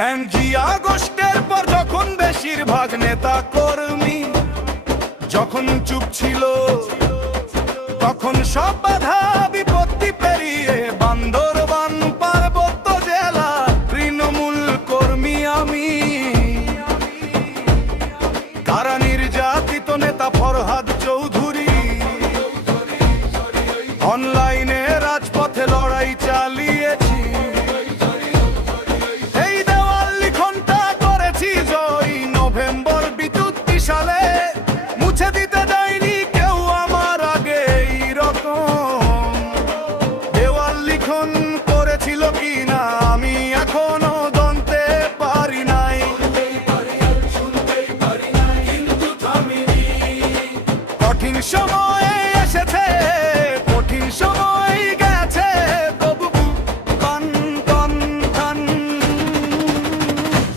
আগস্টের পর যখন বেশিরভাগ নেতা কর্মী যখন চুপ ছিল, তখন সব বাধা বিপত্তি পেরিয়ে বান্দরবান পার্বত্য জেলা তৃণমূল কর্মী আমি। কারা নির্যাতিত নেতা ফরহাদ চৌধুরী অনলাইনে রাজপথে লড়াই চালিয়েছি। এই দেওয়াল লিখনটা করেছি জয় নভেম্বর ২২ সালে, মুছে দিতে দেয়নি কেউ আমার আগে এইরকম। দেওয়াল লিখন করেছিল কিনা আমি এখনো জানতে পারি নাই। কঠিন সময় এসেছে, কঠিন সময় গেছে, তবু কান কান কান।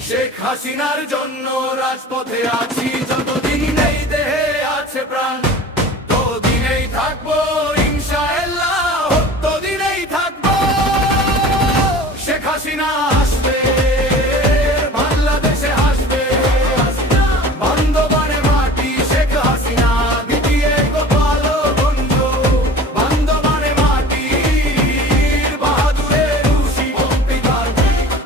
শেখ হাসিনার জন্য রাজপথে আছি, যতদিন এই দেহে আছে প্রাণ ততদিনেই থাকবো ইনশাআল্লাহ, ততদিনেই থাকবো। শেখ হাসিনা আসবে, বাংলাদেশে আসবে, বান্দরবানে মাটি শেখ হাসিনা দ্বিতীয় গোপালগঞ্জ। বান্দরবানে মাটি বাহাদুরের রুশি অম্বিকার,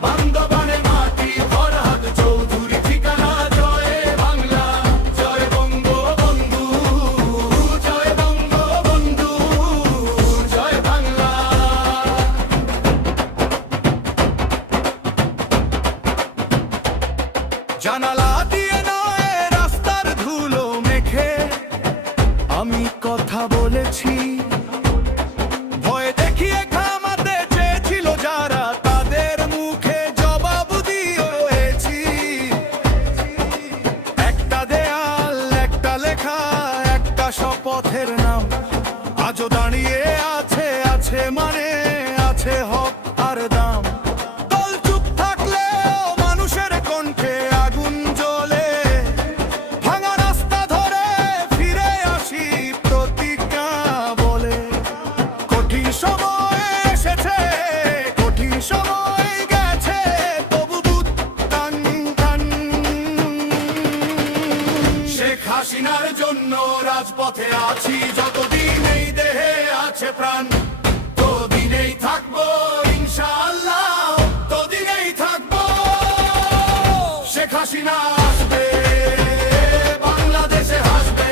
বান্দরবানে মাটি ফরহাদ চৌধুরী ঠিকানা জয় বাংলা, জয় বঙ্গবন্ধু, জয় বঙ্গবন্ধু, জয় বাংলা। জানালা দিয়ে নয় রাস্তার ধুলো মেখে আমি কথা বলেছি। ভয় দেখিয়ে থামাতে চেয়েছিল যারা, তাদের মুখে জবাব দিয়েছি। একটা দেয়াল, একটা লেখা, একটা শপথের নাম আজও দাঁড়িয়ে আছে, আছে মানে আছে হক আর দাম। দল চুপ থাকলেও মানুষের কণ্ঠে আগুন জ্বলে, ভাঙা রাস্তা ধরে ফিরে আসি প্রতিজ্ঞা বলে। কঠিন সময় এসেছে, কঠিন সময় গেছে, তবু বুট টান টান। শেখ হাসিনার জন্য রাজপথে আছি, যতদিন এই দেহে আছে প্রাণ ততদিনেই থাকবো ইনশাআল্লাহ, ততদিনেই থাকবো। শেখ হাসিনা আসবে, বাংলাদেশে আসবে,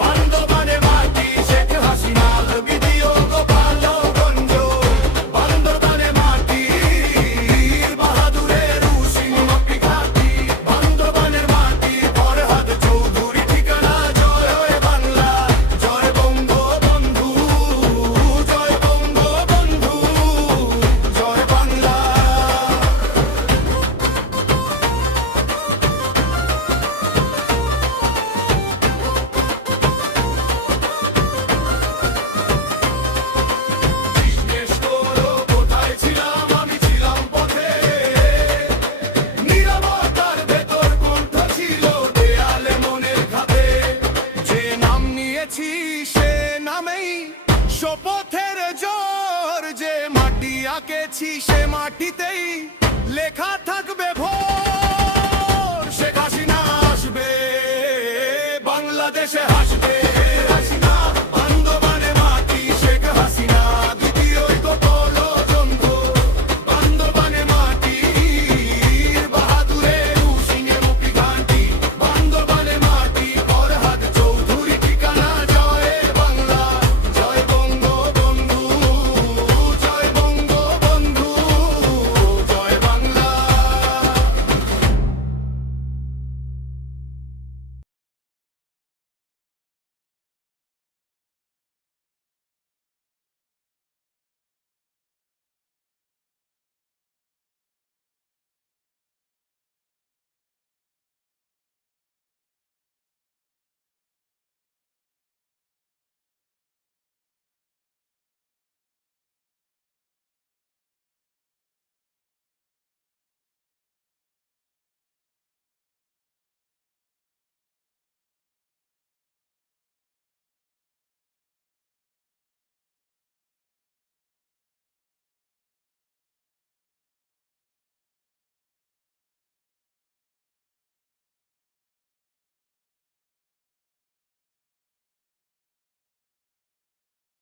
বান্দরবানে মাটি শেখ হাসিনা দ্বিতীয় গোপালগঞ্জ। বান্দরবানে মাটি বাহাদুরের রুশি ঘাটি, বান্দরবানের মাটি ফরহাদ চৌধুরী ঠিকানা জয় বাংলা, জয় বঙ্গবন্ধু, জয় বঙ্গবন্ধু, জয় বাংলা। জিজ্ঞেস করো কোথায় ছিলাম, আমি ছিলাম পথে। নীরবতার ভেতর কণ্ঠ ছিল দেয়ালে মনের খাতে। যে নাম নিয়েছি সে নামেই শপথের জোর, যে মাটি আঁকেছি সে মাটিতেই লেখা থাকবে